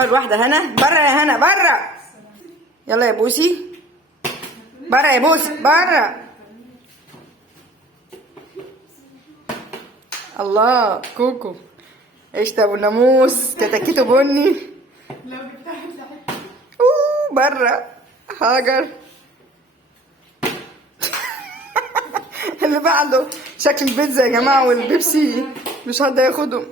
اول واحده هنا. بره يا هنا، بره. يلا يا بوسي، بره يا بوسي، بره. الله، كوكو. ايش ده ابو ناموس، كتاكيته بني. بره. هاجر. اللي بعده شكل البيتزا يا جماعه والبيبسي مش حد هياخدهم.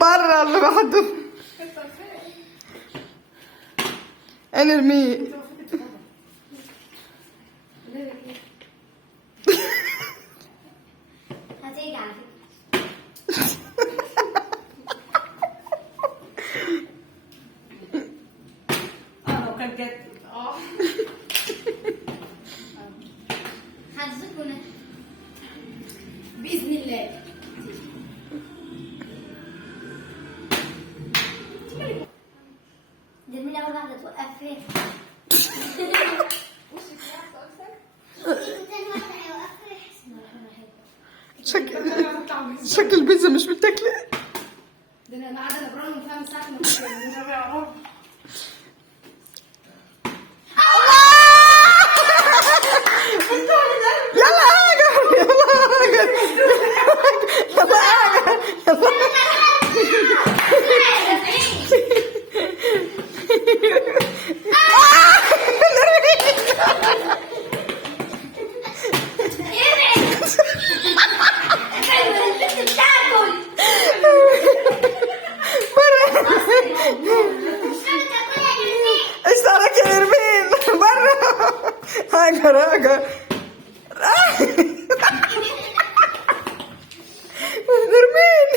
بره اللي بعده. انا ارميه. هتيجي على فكرة. لو كانت جت حظكم بإذن الله. دي مين أول واحدة توقف فين؟ شكل البيتزا مش متاكله. ده انا قاعده نبران من 5 ساعات ما بيعرفش. يلا هاجر، يلا هاجر، يلا هاجر، ايش صارك يا نرمين؟ برا. هاجر هاجر. نرمين.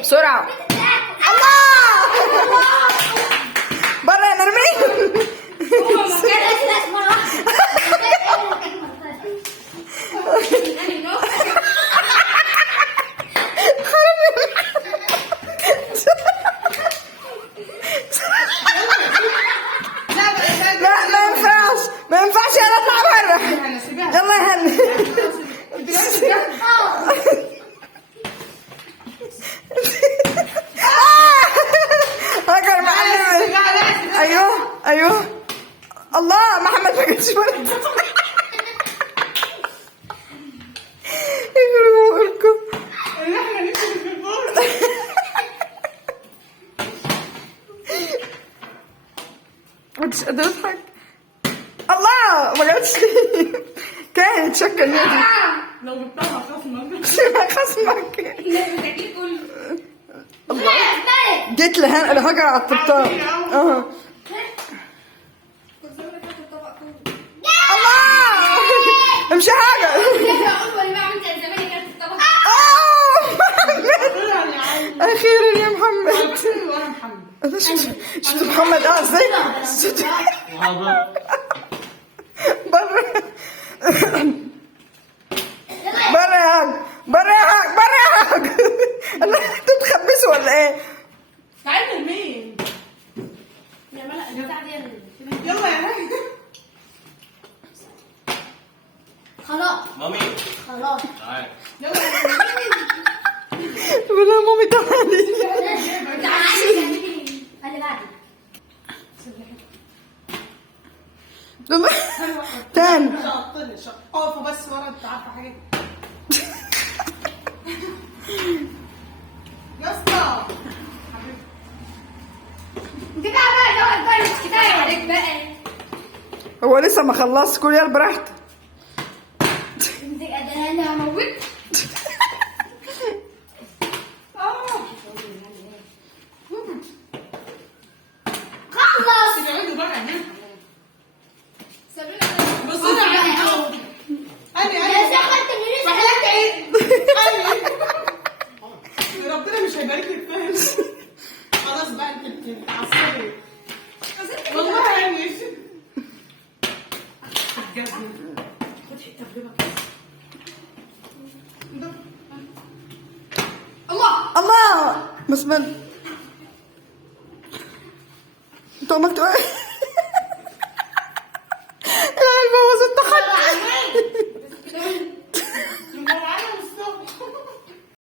بسرعة. الله. برا يا نرمين. لا ما ينفعش، ما ينفعش. يلا اطلع برا. يلا يا هلا. هاجر معلمة. ايوه ايوه. الله، محمد ما جتش ولد. يخربوا لكم. مش قادرة اضحك. الله، ما جاتش. كانت شكل نادي. لو جبتها خصمك. خصمك. الله، جيت لهاجر على الطبطاب. الله، امشي هاجر. اخيرا يا محمد. شفت محمد ازاي؟ برا. برا يا هاج، برا يا هاج، برا يا هاج. انتوا بتخبسوا ولا ايه؟ تعالي مين؟ يا ملا يلا يا هاي. خلاص مامي خلاص. تعالي. يلا يا ولا مامي تعالي. تاني. شطني اقفوا بس ورا، انت عارفه حاجه. يا اسطى هو لسه ما خلصت. كل يلا براحتك. تقعدوا بقى هنا. بصوا ربنا مش هيبارك لك فاهم. خلاص بقى انت بتتعصبي والله يعني. بجد مسمن انتوا عملتوا ايه؟